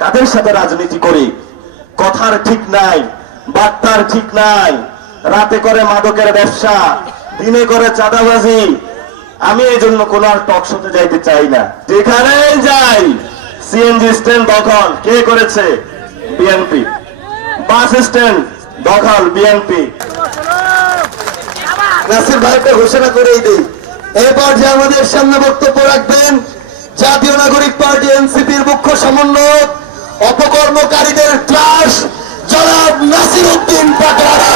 কাদের সাথে রাজনীতি করি? কথার ঠিক নাই, বার্তার ঠিক নাই। রাতে করে মাদকের ব্যবসা, দিনে করে চাঁদাবাজি। আমি এই জন্য কোন আর টক শোতে যাইতে চাই না। যেখানে যাই সিএনজি স্ট্যান্ড দখল কে করেছে? বিএনপি। বাস স্ট্যান্ড দখল বিএনপি। নাসির ভাইকে ঘোষণা করেই দেই। এবার যে আমাদের সামনে বক্তব্য রাখবেন জাতীয় নাগরিক পার্টি এনসিপির মুখ্য সমন্বয়ক, অপকর্মকারীদের ত্রাস জনাব নাসির উদ্দিন পাটোয়ারি।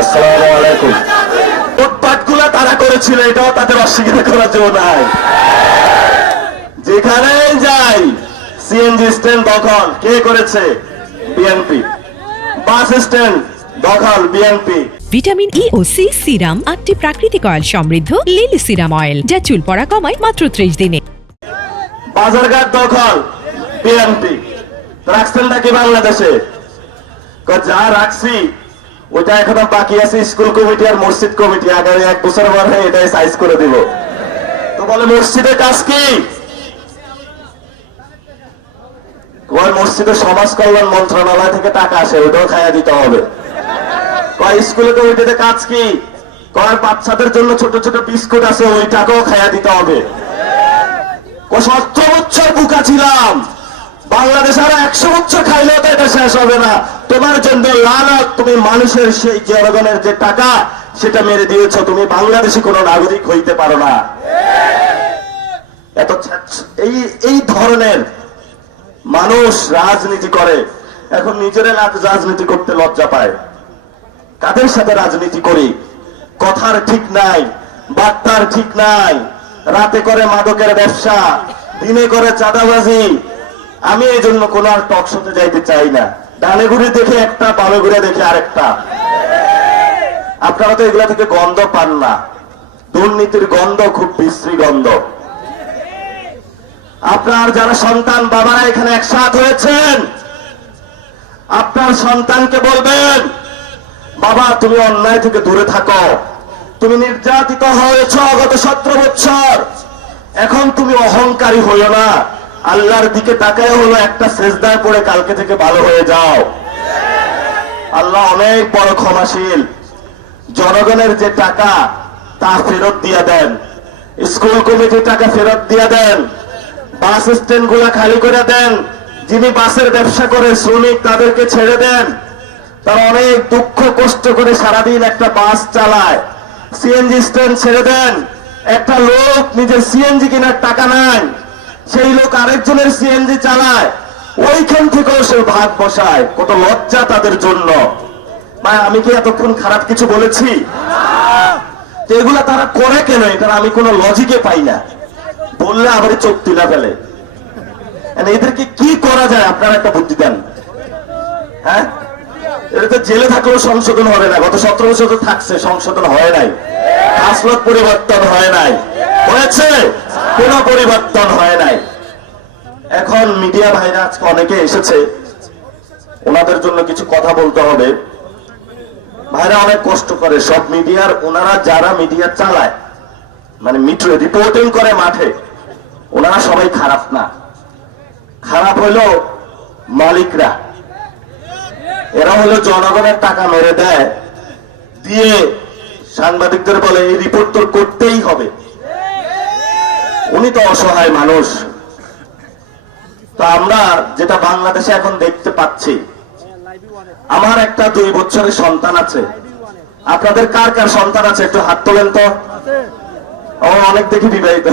আসসালামু আলাইকুম। উৎপাতগুলা তারা করেছিল, এটাও তাদের অস্বীকার করার জন্য নাই। যেখানে যাই সিএনজি স্ট্যান্ড দখল কে করেছে? বিএনপি। বাস স্ট্যান্ড দখল বিএনপি। ভিটামিন ই ও সি সিরাম 8টি প্রাকৃতিক অয়েল সমৃদ্ধ লিলি সিরাম অয়েল, যা চুল পড়া কমায় মাত্র 30 দিনে। বাজারঘাট দখল বিএনপি। রাখছেনটা কি বাংলাদেশে? যা রাখছি ওইটা এখনো বাকি আছে স্কুল কমিটি আর মসজিদ কমিটি। আগামী 1 বছর পরে এটাই সাইজ করে দিব। তো বলে মসজিদের কাজ কি? ওই মসজিদের সমাজ কল্যাণ মন্ত্রণালয় থেকে টাকা আসে, ওটাও খাইয়া দিতে হবে। স্কুল কমিটিতে কাজ কি? বাচ্চাদের জন্য ছোট ছোট বিস্কুট আছে, ওই টাকাও খাইয়া দিতে হবে। 70 বছর বুকা ছিলাম, বাংলাদেশ আরো 100 বছর খাইলেও তো এটা শেষ হবে না। তোমার জন্য লানত, তুমি মানুষের সেই জনগণের যে টাকা সেটা মেরে দিয়েছ। তুমি বাংলাদেশে কোনো নাগরিক হইতে পারো না। এত এই ধরনের মানুষ রাজনীতি করে, এখন নিজেরা রাজনীতি করতে লজ্জা পায়। কাদের সাথে রাজনীতি করি? কথার ঠিক নাই, বার্তার ঠিক নাই। রাতে করে মাদকের ব্যবসা, দিনে করে চাঁদাবাজি। আমি এই জন্য কোন আর টক শোতে যাইতে চাই না। ডানে ঘুরে দেখে একটা, বামে ঘুরে দেখে আরেকটা। আপনারা তো এগুলা থেকে গন্ধ পান না। দুর্নীতির গন্ধ খুব বিশ্রী গন্ধ। আপনার যারা সন্তান বাবারা এখানে একসাথ হয়েছেন, আপনার সন্তানকে বলবেন, বাবা তুমি অন্যায় থেকে দূরে থাকো। তুমি নির্যাতিত হয়েছ গত 17 বছর, এখন তুমি অহংকারী হইও না। আল্লাহর দিকে তাকায় হলো একটা সেজদায় পড়ে কালকে থেকে ভালো হয়ে যাও। আল্লাহ অনেক বড় ক্ষমাশীল। জনগণের যে টাকা তা ফেরত দিয়ে দেন, স্কুল কমিটির টাকা ফেরত দিয়ে দেন, বাস স্ট্যান্ড গুলা খালি করে দেন। যিনি বাসের ব্যবসা করে শ্রমিক তাদেরকে ছেড়ে দেন। তারা অনেক দুঃখ কষ্ট করে সারাদিন একটা বাস চালায়। সিএনজি স্ট্যান্ড ছেড়ে দেন। একটা লোক নিজের সিএনজি কেনার টাকা নাই, সেই লোক আরেকজনের সিএনজি চালায়, ওইখান থেকেও সে ভাগ বসায়। কত লজ্জা তাদের জন্য। আমি কি এতক্ষণ খারাপ কিছু বলেছি? এগুলা তারা করে কেন? এটা আমি কোনো লজিকে পাই না। বললে আবার চোখ তুলে ফেলে। এদেরকে কি করা যায় আপনারা একটা বুদ্ধি দেন। হ্যাঁ, এটা তো জেলে থাকলেও সংশোধন হবে না। গত 17 বছর তো থাকছে, সংশোধন হয় নাই। খাসলত পরিবর্তন হয় নাই। হয়েছে? কোন পরিবর্তন হয় নাই। এখন মিডিয়া ভাইরা আজকে অনেকে এসেছে, ওনাদের জন্য কিছু কথা বলতে হবে। ভাইরা অনেক কষ্ট করে সব মিডিয়ার, ওনারা যারা মিডিয়া চালায়, মানে মিট্রো রিপোর্টিং করে মাঠে, ওনারা সবাই খারাপ না। খারাপ হলো মালিকরা। এরা হলো জনগণের টাকা মেরে দেয়, দিয়ে সাংবাদিকদের বলে এই রিপোর্ট তোর করতেই হবে। উনি তো অসহায় মানুষ। তো আমরা যেটা বাংলাদেশে এখন দেখতে পাচ্ছি, আমার একটা 2 বছরের সন্তান আছে। আপনাদের কার কার সন্তান আছে একটু হাত তোলেন তো। অনেক দেখি বিবাহিত।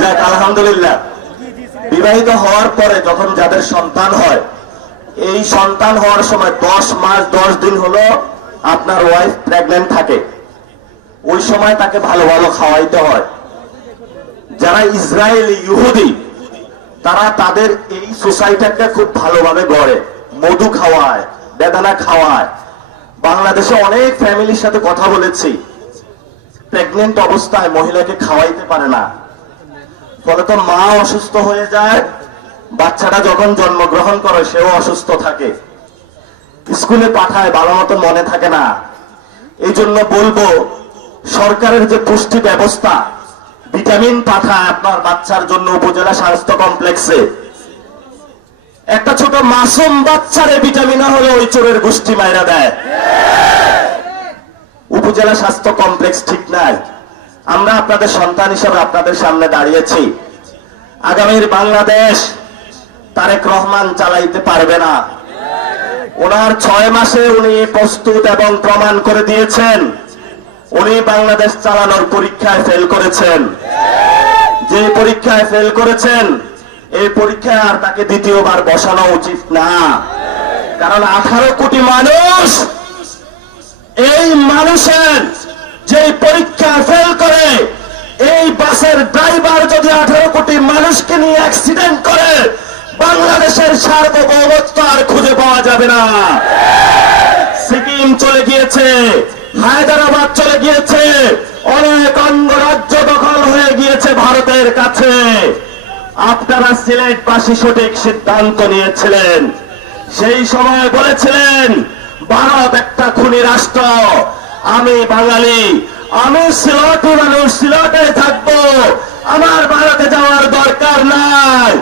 যাক আলহামদুলিল্লাহ। বিবাহিত হওয়ার পরে যখন যাদের সন্তান হয়, এই সন্তান হওয়ার সময় 10 মাস 10 দিন হলো আপনার ওয়াইফ প্রেগন্যান্ট থাকে। ওই সময় তাকে ভালো ভালো খাওয়াইতে হয়। যারা ইসরায়েলি ইহুদি, তারা তাদের এই সোসাইটিটা খুব ভালোভাবে গড়ে, মধু খাওয়ায়, বেদানা খাওয়ায়। বাংলাদেশে অনেক ফ্যামিলির সাথে কথা বলেছি, প্রেগনেন্ট অবস্থায় মহিলাকে খাওয়াইতে পারে না। ফলে তো মা অসুস্থ হয়ে যায়, বাচ্চাটা যখন জন্মগ্রহণ করে সেও অসুস্থ থাকে। স্কুলে পাঠায় ভালো মতন মনে থাকে না। এই জন্য বলবো সরকারের যে পুষ্টি ব্যবস্থা, ভিটামিন পাঠায় আপনার বাচ্চার জন্য উপজেলা স্বাস্থ্য কমপ্লেক্সে, একটা ছোট মাসুম বাচ্চারে ভিটামিন না হলে ওই চোরের গোষ্ঠী মাইরা দেয়। উপজেলা স্বাস্থ্য কমপ্লেক্স ঠিক নাই। আমরা আপনাদের সন্তান হিসেবে আপনাদের সামনে দাঁড়িয়েছি। আগামীর বাংলাদেশ তারেক রহমান চালাইতে পারবে না। ওনার 6 মাসে উনি প্রস্তুত এবং প্রমাণ করে দিয়েছেন উনি বাংলাদেশ চালানোর পরীক্ষায় ফেল করেছেন। যে পরীক্ষায় ফেল করেছেন এই পরীক্ষায় আর তাকে দ্বিতীয়বার বসানো উচিত না। কারণ 18 কোটি মানুষ, এই মানুষের যে পরীক্ষা ফেল করে, এই বাসের ড্রাইভার যদি 18 কোটি মানুষকে নিয়ে অ্যাক্সিডেন্ট করে, বাংলাদেশের সার্বভৌমত্ব আর খুঁজে পাওয়া যাবে না। সিকিম চলে গিয়েছে, হায়দ্রাবাদ চলে গিয়েছে, অনেক অঙ্গরাজ্য দখল হয়ে গিয়েছে ভারতের কাছে। আপনারা সিলেটবাসী সঠিক সিদ্ধান্ত নিয়েছিলেন। সেই সময় বলেছিলেন ভারত একটা খুনি রাষ্ট্র, আমি বাঙালি, আমি সিলেটি মানুষ, সিলেটে থাকবো, আমার ভারতে যাওয়ার দরকার নাই।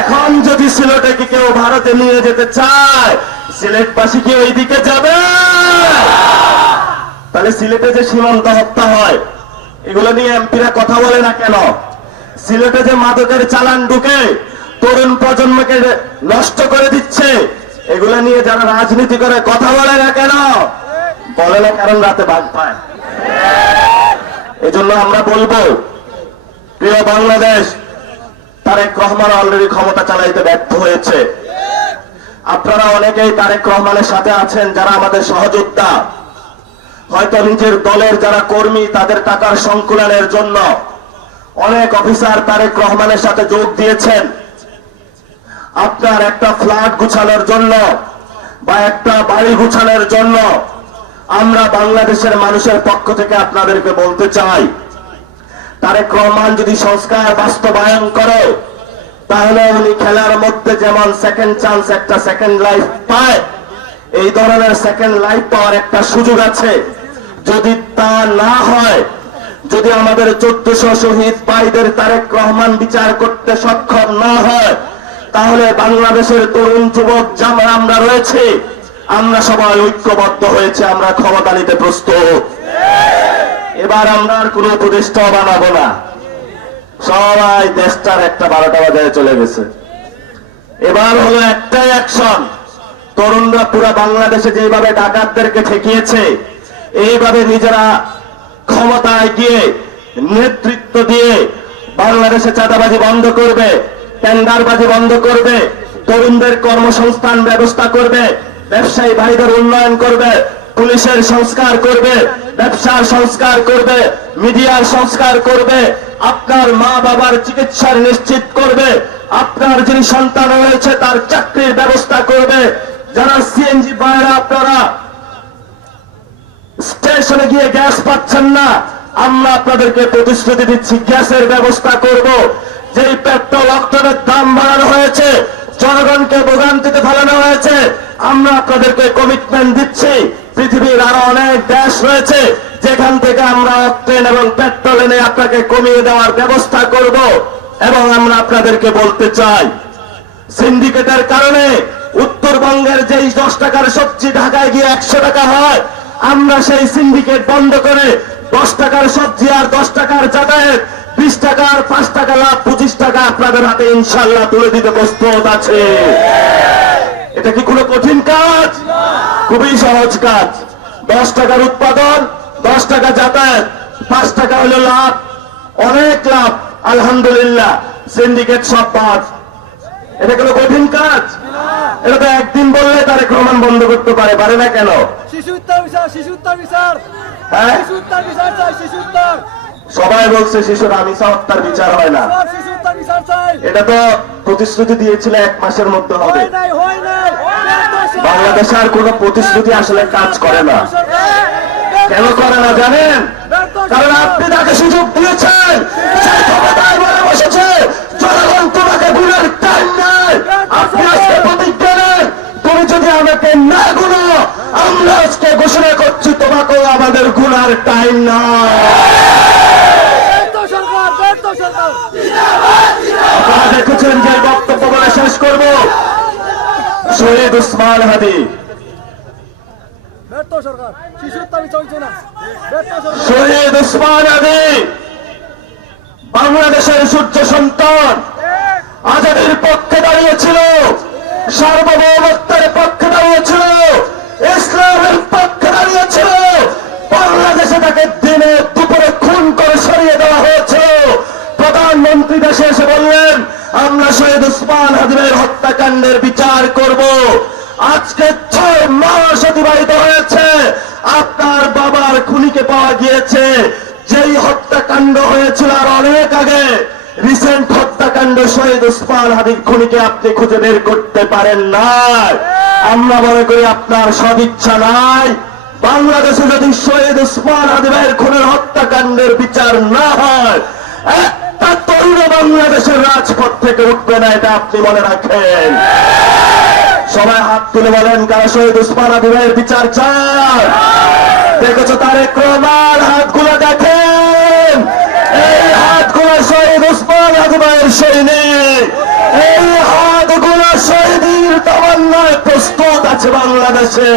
এখন যদি সিলেটে কি কেউ ভারতে নিয়ে যেতে চায়, সিলেটবাসী কি ওই দিকে যাবে? তাহলে সিলেটে যে সীমান্ত হত্যা হয় এগুলো নিয়ে এমপিরা কথা বলে না কেন? সিলেটে যে মাদকের চালান ঢুকে তরুণ প্রজন্মকে নষ্ট করে দিচ্ছে, এগুলো নিয়ে যারা রাজনীতি করে কথা বলে না কেন? বলে না কারণ রাতে বাঘ পায়। এজন্য আমরা বলবো, প্রিয় বাংলাদেশ, তারেক রহমান অলরেডি ক্ষমতা চালাইতে ব্যর্থ হয়েছে। আপনারা অনেকেই তারেক রহমানের সাথে আছেন যারা আমাদের সহযোদ্ধা, হয়তো নিজের দলের যারা কর্মী তাদের টাকার সংকুলনের জন্য অনেক অফিসার তারেক রহমানের সাথে যোগ দিয়েছেন। আপনার একটা ফ্ল্যাট গুছানোর জন্য বা একটা বাড়ি গুছানোর জন্য আমরা বাংলাদেশের মানুষের পক্ষ থেকে আপনাদেরকে বলতে চাই, তারেক রহমান যদি সংস্কার বাস্তবায়ন করে তাহলে উনি খেলার মধ্যে যেমন সেকেন্ড চান্স, একটা সেকেন্ড লাইফ পায়, এই ধরনের সেকেন্ড লাইফ পাওয়ার একটা সুযোগ আছে। যদি তা না হয়, যদি আমাদের 1400 শহীদ ভাইদের তারেক রহমান বিচার করতে সক্ষম না হয়, তাহলে বাংলাদেশের তরুণ যুবক যারা আমরা রয়েছে, আমরা সবাই ঐক্যবদ্ধ হয়েছে, আমরা ক্ষমতা নিতে প্রস্তুত। এবার আমরা আর কোন উপদেষ্টা বানাবো না, সবাই দেশটার একটা 12টা বাজারে চলে গেছে। এবার হলো একটাই অ্যাকশন, তরুণরা পুরো বাংলাদেশে যেভাবে ডাকাতদেরকে ঠেকিয়েছে, এইভাবে নিজেরা ক্ষমতায় গিয়ে নেতৃত্ব দিয়ে বাংলাদেশে চাঁদাবাজি বন্ধ করবে, টেন্ডারবাজি বন্ধ করবে, তরুণদের কর্মসংস্থান ব্যবস্থা করবে, ব্যবসায়ী ভাইদের উন্নয়ন করবে, পুলিশের সংস্কার করবে, ব্যবসার সংস্কার করবে, মিডিয়ার সংস্কার করবে, আপনার মা বাবার চিকিৎসার নিশ্চিত করবে, আপনার যিনি সন্তান রয়েছে তার চাকরির ব্যবস্থা করবে। যারা সিএনজি ভাইরা আপনারা স্টেশনে গিয়ে গ্যাস পাচ্ছেন না, আমরা আপনাদেরকে প্রতিশ্রুতি দিচ্ছি গ্যাসের ব্যবস্থা করব। যেই পেট্রোল অক্টেনের দাম বাড়ানো হয়েছে, জনগণকে ভোগান্তিতে ফেলানো হয়েছে, আমরা আপনাদেরকে কমিটমেন্ট দিচ্ছি পৃথিবীর আরো অনেক দেশ রয়েছে যেখান থেকে আমরা অক্টেন এবং পেট্রোল এনে আপনাকে কমিয়ে দেওয়ার ব্যবস্থা করব। এবং আমরা আপনাদেরকে বলতে চাই, সিন্ডিকেটের কারণে উত্তরবঙ্গের যেই 10 টাকার সবজি ঢাকায় গিয়ে 100 টাকা হয়, আমরা সেই সিন্ডিকেট বন্ধ করে 10 টাকার সবজি আর 10 টাকার যাতায়াত, 20 টাকা আর 5 টাকা লাভ, 25 টাকা আপনাদের হাতে ইনশাল্লাহ তুলে দিতে প্রস্তুত আছে। এটা কি কোনো কঠিন কাজ? খুবই সহজ কাজ। 10 টাকার উৎপাদন, 10 টাকা যাতায়াত, 5 টাকা হলো লাভ, অনেক লাভ, আলহামদুলিল্লাহ। সিন্ডিকেট সব বাদ। এটা কোনো কঠিন কাজ? এটা তো একদিন বললে তারেক রহমান বন্ধ করতে পারে না কেন? হ্যাঁ, সবাই বলছে শিশুর আমিষা হত্যার বিচার হয় না। এটা তো প্রতিশ্রুতি দিয়েছিল 1 মাসের মধ্যে হবে। বাংলাদেশে আর কোন প্রতিশ্রুতি আসলে কাজ করে না। কেন করে না জানেন? কারণ আপনি তাকে সুযোগ দিয়েছেন, সেই ক্ষমতায় বলে বসেছে, জনগণ তোমাকে ভুলের টাইম নাই। আপনি আজকে প্রতিজ্ঞা নেন, তুমি যদি আমাকে তোমাকে না গুনো, আমরা আজকে ঘোষণা করছি তোমাকেও আমাদের গুনার টাইম না। আপনারা দেখেছেন যে বক্তব্য বলে শেষ করব, শহীদ উসমান হাদি, শহীদ উসমান হাদি বাংলাদেশের সূর্য সন্তান, আজাদীর পক্ষে দাঁড়িয়েছিল, সার্বভৌমত্বের পক্ষে দাঁড়িয়েছিল, ইসলামের পক্ষে দাঁড়িয়েছিল। বাংলাদেশে তাকে দিনে দুপুরে খুন করে সরিয়ে দেওয়া হয়েছিল। প্রধানমন্ত্রী দেশে এসে বললেন, আমরা শহীদ উসমান হাদির হত্যাকাণ্ডের বিচার করব। আজকে 6 মাস অতিবাহিত হয়েছে, আপনার বাবার খুনিকে পাওয়া গিয়েছে। যেই হত্যাকাণ্ড হয়েছিল আর অনেক আগে, রিসেন্ট হত্যাকাণ্ড শহীদ উসমান হাদির খুনিকে আপনি খুঁজে বের করতে পারেন না। আমরা মনে করি আপনার সদিচ্ছা নাই। বাংলাদেশে যদি শহীদ উসমান হাদি ভাইয়ের খুনের হত্যাকাণ্ডের বিচার না হয়, একটা তরুণ বাংলাদেশের রাজপথ থেকে উঠবে না, এটা আপনি মনে রাখেন। সবাই হাত তুলে বলেন, কারা শহীদ উসমান হাদি ভাইয়ের বিচার চায়? দেখেছো তারেক রহমান, হাতগুলো দেখেন, এই হাতগুলো শহীদ উসমান হাদি ভাইয়ের সৈনিক, এই হাতগুলো শহীদের তামান্নায় প্রস্তুত আছে বাংলাদেশে।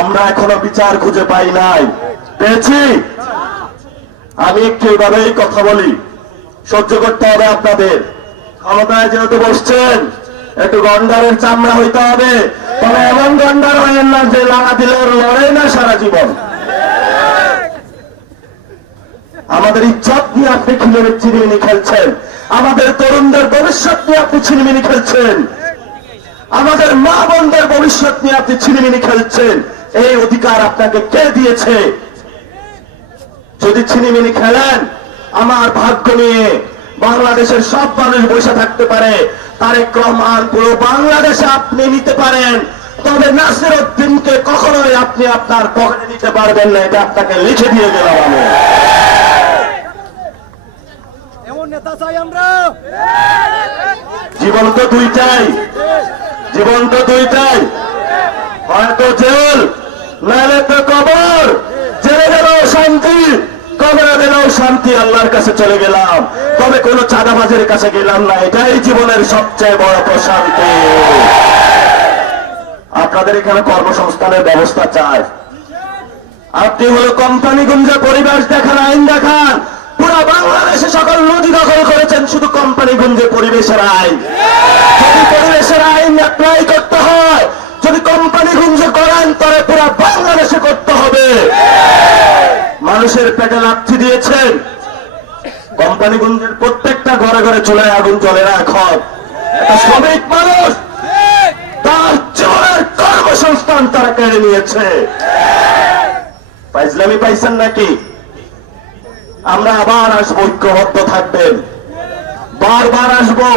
আমরা এখনো বিচার খুঁজে পাই নাই, পেয়েছি। আমি একটু এভাবেই কথা বলি, সহ্য করতে হবে আপনাদের। ক্ষমতায় যেহেতু বসছেন, একটু গন্ডারের চামড়া হইতে হবে, তবে এমন গন্ডার হয়েন না যে লাগা দিলে লড়ে না সারা জীবন। আমাদের ইজ্জত নিয়ে আপনি ছিনিমিনি খেলছেন, আমাদের তরুণদের ভবিষ্যৎ নিয়ে আপনি ছিনিমিনি খেলছেন, আমাদের মা বোনদের ভবিষ্যৎ নিয়ে আপনি ছিনিমিনি খেলছেন। এই অধিকার আপনাকে কে দিয়েছে? যদি ছিনিমিনি খেলেন, আমার ভাগ্য নিয়ে বাংলাদেশের সব মানুষ বসে থাকতে পারে, তারেক রহমান পুরো বাংলাদেশে আপনি নিতে পারেন, তবে নাসির উদ্দিনকে কখনোই আপনি আপনার পকেটে নিতে পারবেন না, এটা আপনাকে লিখে দিয়ে গেলাম আমি। এমন নেতা চাই আমরা। জীবন তো দুইটাই, জীবন তো দুইটাই, হয়তো জেল নাহলে তো কবর। জেলে গেলেও শান্তি, কবরে গেলেও শান্তি, আল্লাহর কাছে চলে গেলাম, তবে কোন চাঁদাবাজের কাছে গেলাম না, এটাই জীবনের সবচেয়ে বড় প্রশান্তি। আপনাদের এখানে কর্মসংস্থানের ব্যবস্থা চাই। আপনি হলো কোম্পানিগঞ্জে পরিবেশ দেখান, আইন দেখান। পুরো বাংলাদেশে সকল নদী দখল করেছেন শুধু কোম্পানিগঞ্জে পরিবেশের আইন। যদি পরিবেশের আইন অ্যাপ্লাই করতে হয়, যদি কোম্পানিগঞ্জে করেন, তবে পুরো বাংলাদেশে করতে হবে। মানুষের পেটে লাথি দিয়েছেন, কোম্পানিগঞ্জের প্রত্যেকটা ঘরে ঘরে চুলায় আগুন জ্বলে না। এখন একটা শ্রমিক মানুষ, তার জীবনের কর্মসংস্থান তারা কেড়ে নিয়েছে। ফাইজলামি পাইছেন নাকি? আমরা আবার আসবো, ঐক্যবদ্ধ থাকবেন, বারবার আসবো,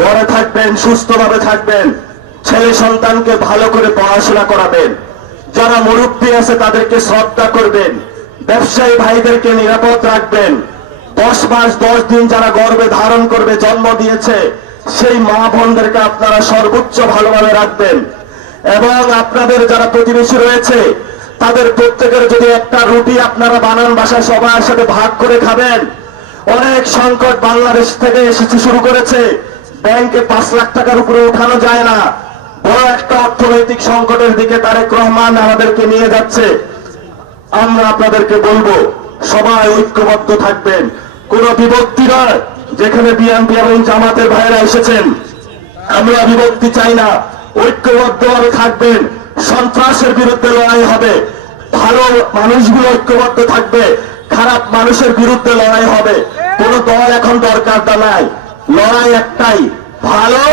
ঘরে থাকবেন, সুস্থভাবে থাকবেন, ছেলে সন্তানকে ভালো করে পড়াশোনা করাবেন, যারা মুরব্বী আছে তাদেরকে শ্রদ্ধা করবেন, ব্যবসায়ী ভাইদেরকে নিরাপদ রাখবেন, 10 মাস 10 দিন যারা গর্ভে ধারণ করবে, জন্ম দিয়েছে, সেই মা বোনদেরকে আপনারা সর্বোচ্চ ভালোভাবে রাখবেন। এবং আপনাদের যারা প্রতিবেশী রয়েছে, তাদের প্রত্যেকের যদি একটা রুটি আপনারা বানান, বাসায় সবার সাথে ভাগ করে খাবেন। অনেক সংকট বাংলাদেশ থেকে এসেছে, শুরু করেছে, ব্যাংকে 5 লাখ টাকার উপরে উঠানো যায় না। বড় একটা অর্থনৈতিক সংকটের দিকে তারেক রহমান আমাদেরকে নিয়ে যাচ্ছে। আমরা আপনাদেরকে বলবো, সবাই ঐক্যবদ্ধ থাকবেন, কোন বিভক্তি নয়। যেখানে বিএনপি এবং জামাতের ভাইরা এসেছেন, আমরা বিভক্তি চাই না, ঐক্যবদ্ধভাবে থাকবেন। সন্ত্রাসের বিরুদ্ধে লড়াই হবে, ভালো মানুষগুলো ঐক্যবদ্ধ থাকবে, খারাপ মানুষের বিরুদ্ধে লড়াই হবে। কোন দল এখন দরকার নাই, লড়াই একটাই, ভালো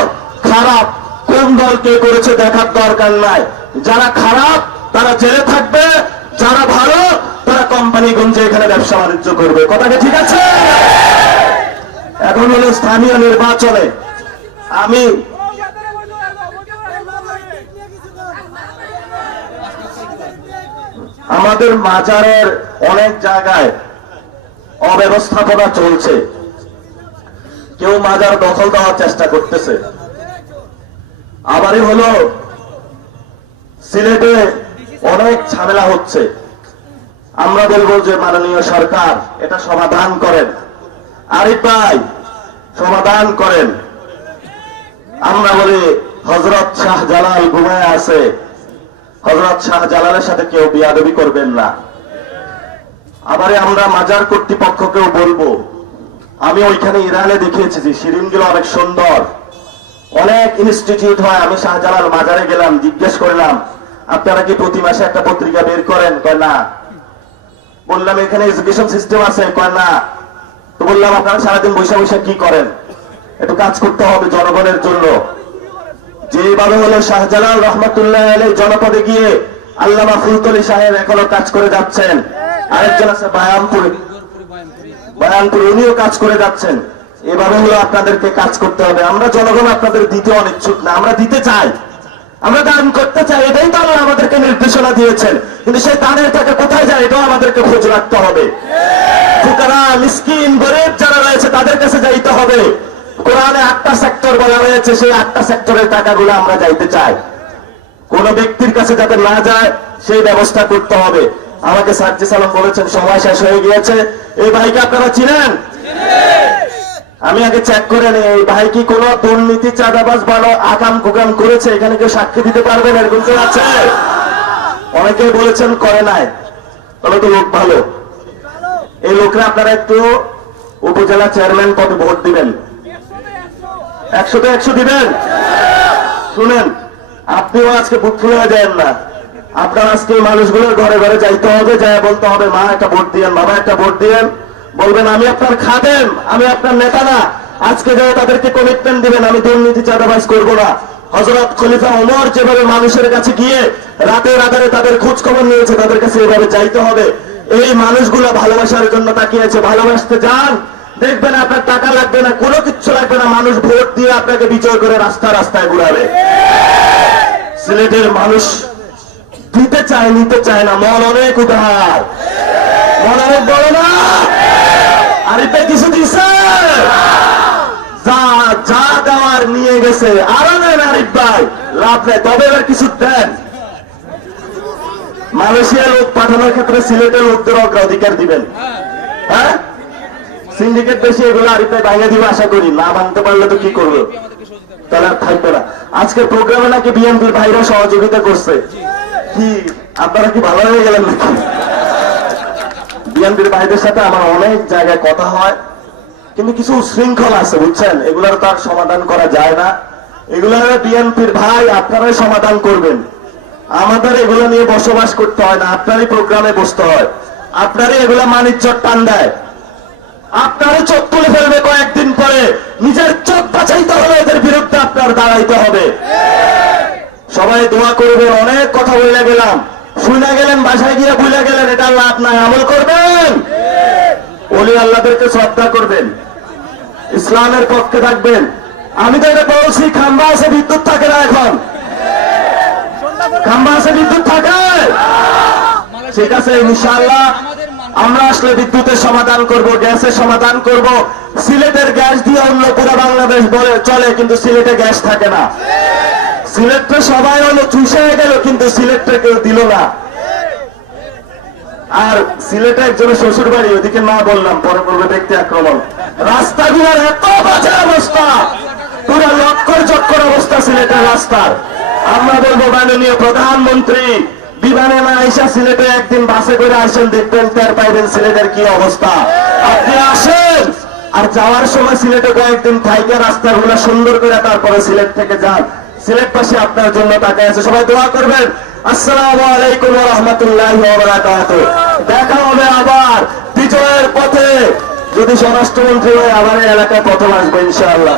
খারাপ কোন দল কে করেছে দেখার দরকার নাই। যারা খারাপ তারা জেলে থাকবে, যারা ভালো তারা কোম্পানিগঞ্জে এখানে ব্যবসা বাণিজ্য করবে। কথাটা ঠিক আছে? এখন হলো স্থানীয় নির্বাচনে, আমি আমাদের মাজারের অনেক জায়গায় অব্যবস্থাপনা চলছে। কেউ মাজার দখল দেওয়ার চেষ্টা করতেছে। আবারই হলো সিলেটে অনেক ঝামেলা হচ্ছে। আমরা বলবো যে মাননীয় সরকার এটা সমাধান করেন। আরিফ ভাই সমাধান করেন। আমরা বলি হযরত শাহজালাল ঘুমায় আছে, হযরত শাহজালালের সাথে কেউ বিয়াদবি করবেন না। আবারে আমরা মাজার কর্তৃপক্ষকেও বলবো, আমি ওইখানে ইরানে দেখিয়েছি যে শিরিনগুলো অনেক সুন্দর, অনেক ইনস্টিটিউট হয়। আমি শাহজালাল মাজারে গেলাম, জিজ্ঞেস করলাম আপনারা কি প্রতি মাসে একটা পত্রিকা বের করেন? কয় না। বললাম এখানে এডুকেশন সিস্টেম আছে? কয় না। তো বললাম আপনারা সারাদিন বৈশা বৈশা কি করেন? একটু কাজ করতে হবে জনগণের জন্য। যেভাবে হলো শাহজালাল রহমতুল্লাহ আলাইহি জনপদে গিয়ে আল্লামা ফুলতলি সাহেব এখনো কাজ করে যাচ্ছেন, আরেকজন আছে বায়ানপুর, উনিও কাজ করে যাচ্ছেন। এভাবে হলো আপনাদেরকে কাজ করতে হবে। আমরা জনগণ আপনাদের দিতে অনিচ্ছুক না, আমরা দিতে চাই, আমরা দান করতে চাই। এটাই তো আল্লাহ আমাদেরকে নির্দেশনা দিয়েছেন। কিন্তু সেই দানের টাকা কোথায় যায় এটাও আমাদেরকে খোঁজ রাখতে হবে। ফুকারা, মিসকিন, গরিব যারা রয়েছে তাদের কাছে যাইতে হবে। কোরআনে 8টা সেক্টর বলা হয়েছে, সেই 8টা সেক্টরের টাকাগুলো আমরা যাইতে চাই। কোন ব্যক্তির কাছে যাতে না যায় সেই ব্যবস্থা করতে হবে। আমাকে সাজ্জি সালাম বলেছেন সময় শেষ হয়ে গিয়েছে। এই ভাইকে আপনারা চিনেন? আমি আগে চেক করে নিই এই ভাই কি কোন দুর্নীতি, চাঁদাবাজ, ভালো আকাম কুকাম করেছে? এখানে কেউ সাক্ষী দিতে পারবেন? এরকম কেউ আছে? অনেকেই বলেছেন করে নাই, তবে তো লোক ভালো। এই লোকরা আপনারা একটু উপজেলা চেয়ারম্যান পদে ভোট দিবেন। 100-তে 100 দিবেন। শুনেন, আপনিও আজকে বুক ফুলে যান না। আপনার আজকে মানুষগুলোর ঘরে ঘরে যাইতে হবে, যায় বলতে হবে মা একটা ভোট দিয়েন, বাবা একটা ভোট দিয়েন। বলবেন আমি আপনার খাদেম, আমি আপনার নেতা না। আজকে যায় তাদেরকে কমিটমেন্ট দিবেন আমি দুর্নীতি, চাঁদাবাজ করবো না। হযরত খলিফা ওমর যেভাবে মানুষের কাছে গিয়ে রাতের আধারে তাদের খোঁজ খবর নিয়েছে, তাদের কাছে এভাবে যাইতে হবে। এই মানুষগুলো ভালোবাসার জন্য তাকিয়েছে। ভালোবাসতে যান, দেখবেন আপনার টাকা লাগবে না, কোনো কিচ্ছু লাগবে না। মানুষ ভোট দিয়ে আপনাকে বিজয় করে রাস্তায় ঘুরাবে। সিলেটের মানুষ দিতে চায়, নিতে চায় না। মন অনেক উদার, মন অনেক বড় না। আরিফ ভাই কিছু দিছে, যা যা দেওয়ার নিয়ে গেছে। আরো নেন আরিফ ভাই, লাভ নেই। তবে এবার কিছু দেন। মালয়েশিয়া লোক পাঠানোর ক্ষেত্রে সিলেটের লোকদের অগ্রাধিকার দিবেন। হ্যাঁ, সিন্ডিকেট বেশি, এগুলো আরিফ ভাই ভাঙে দিবে আশা করি। না ভাঙতে পারলে তো কি করবো, তাহলে আর থাকবে না। আজকের প্রোগ্রামে নাকি বিএনপির ভাইরা সহযোগিতা করছে। কি আপনারা কি ভালো হয়ে গেলেন নাকি? বিএনপির ভাইদের সাথে আমার অনেক জায়গায় কথা হয়, কিন্তু কিছু উশৃঙ্খল আছে, বুঝছেন? এগুলোর তো আর সমাধান করা যায় না। এগুলোর বিএনপির ভাই আপনারাই সমাধান করবেন। আমাদের এগুলো নিয়ে বসবাস করতে হয় না, আপনারই প্রোগ্রামে বসতে হয়। আপনারই এগুলো মানিজ্যর টান দেয়, আপনারই চোখ তুলে ফেলবে কয়েকদিন পরে। নিজের চোখ বাঁচাইতে হলে এদের বিরুদ্ধে আপনার দাঁড়াইতে হবে। সবাই দোয়া করবেন। অনেক কথা বলে গেলাম, শুনে গেলেন, বাসায় গিয়ে ভুলে গেলেন, এটা লাভ নাই। আমল করবেন, ওলি আল্লাহদেরকে শ্রদ্ধা করবেন, ইসলামের পক্ষে থাকবেন। আমি তো এটা বলছি, খাম্বা আছে বিদ্যুৎ থাকে না এখন? খাম্বা আছে বিদ্যুৎ থাকে? ঠিক আছে, ইনশাআল্লাহ আমরা আসলে বিদ্যুতের সমাধান করব, গ্যাসের সমাধান করব। সিলেটের গ্যাস দিয়ে অন্য পুরো বাংলাদেশ বলে চলে, কিন্তু সিলেটে গ্যাস থাকে না। সিলেটটা সবাই হলো চুষে গেল, কিন্তু সিলেটটা কেউ দিল না। আর সিলেটে একজনের শ্বশুর বাড়ি, ওদিকে না বললাম, পরে পূর্বে ব্যক্তি আক্রমণ। রাস্তাগুলোর এত বাজে অবস্থা, পুরো লক্কর চক্কর অবস্থা সিলেটের রাস্তার। আমরা বলবো মাননীয় প্রধানমন্ত্রী বিমানে না আইসা সিলেটে একদিন বাসে করে আসেন, দেখবেন টের পাইবেন সিলেটের কি অবস্থা। আপনি আসেন, আর যাওয়ার সময় সিলেটে কয়েকদিন থাইকে রাস্তাগুলো সুন্দর করে তারপরে সিলেট থেকে যান। সিলেটবাসী আপনার জন্য তাকায় আছে। সবাই দোয়া করবেন। আসসালামু আলাইকুম ওয়া রাহমাতুল্লাহি ওয়া বারাকাতুহু। দেখা হবে আবার বিজয়ের পথে। যদি স্বরাষ্ট্রমন্ত্রী হয় আবার এই এলাকায় প্রথম আসবো ইনশাআল্লাহ।